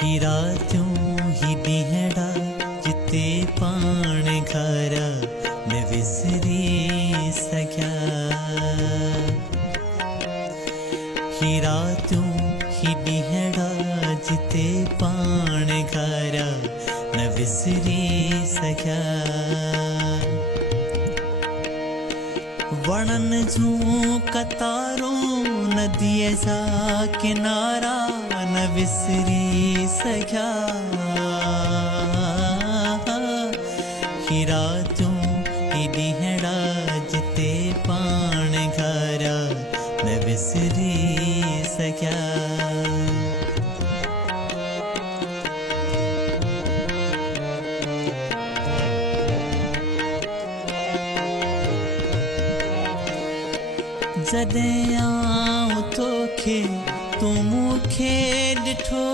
हीरा त्यों ही डीहड़ा जिते पाण घरा न विसरी सघिया हीरा त्यों ही डीहड़ा जिते पाण घरा न विसरी सघिया वणन जूं कतारों नदीअ जा किनारा न विसरी सघिया हीरा त्यों ही डीहड़ा जिते पाण घरा न विसरी सघिया जॾहिं आऊं तोखे तूं मूंखे ॾिठो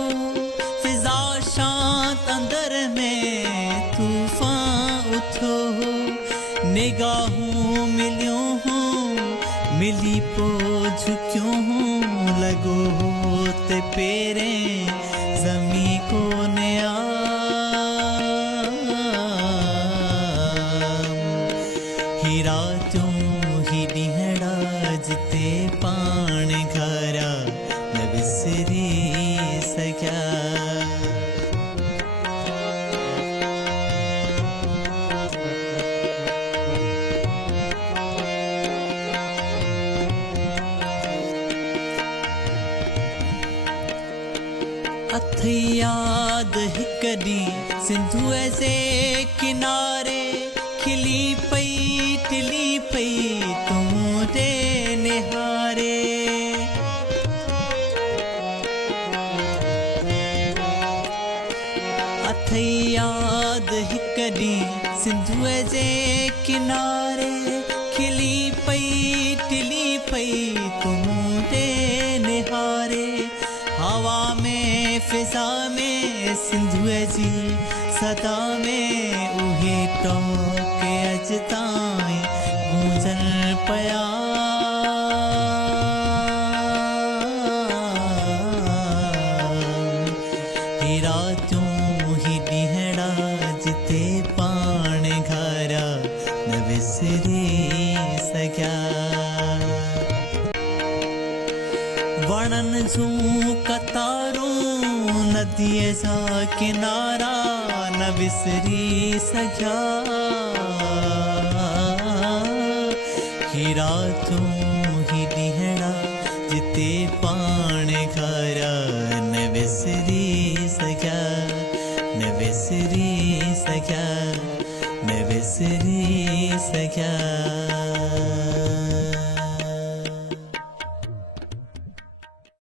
फिज़ा शांत अंदर में तूफ़ान उथो निगाहूं मिलियूं हूं मिली पो झुकियूं हूं लॻो हो ते पेरें ज़मीं कोन्हे हीरा त्यों ही डीहड़ा जिते पाण घरा न विसरी सघिया अथ याद हिक ॾींहुं सिंधूअ जे किनारे खिली पई टिली पई तूं ॾे निहारे अथ याद हिक ॾींहुं सिंधूअ जे किनारे खिली पई टिली पई तूं ॾे निहारे हवा में फिज़ा में सिंधूअ जी सदा में उहे टोके अॼु ताईं गूंजन पिया हीरा त्यों ही डीहड़ा जिते पाण घरा न विसरी सघिया वणन जूं कतारूं नदीअ जा किनारा न विसरी सघिया हीरा त्यों ही डीहड़ा जिते पाण घरा न विसरी सघिया न विसरी सघिया न विसरी सघिया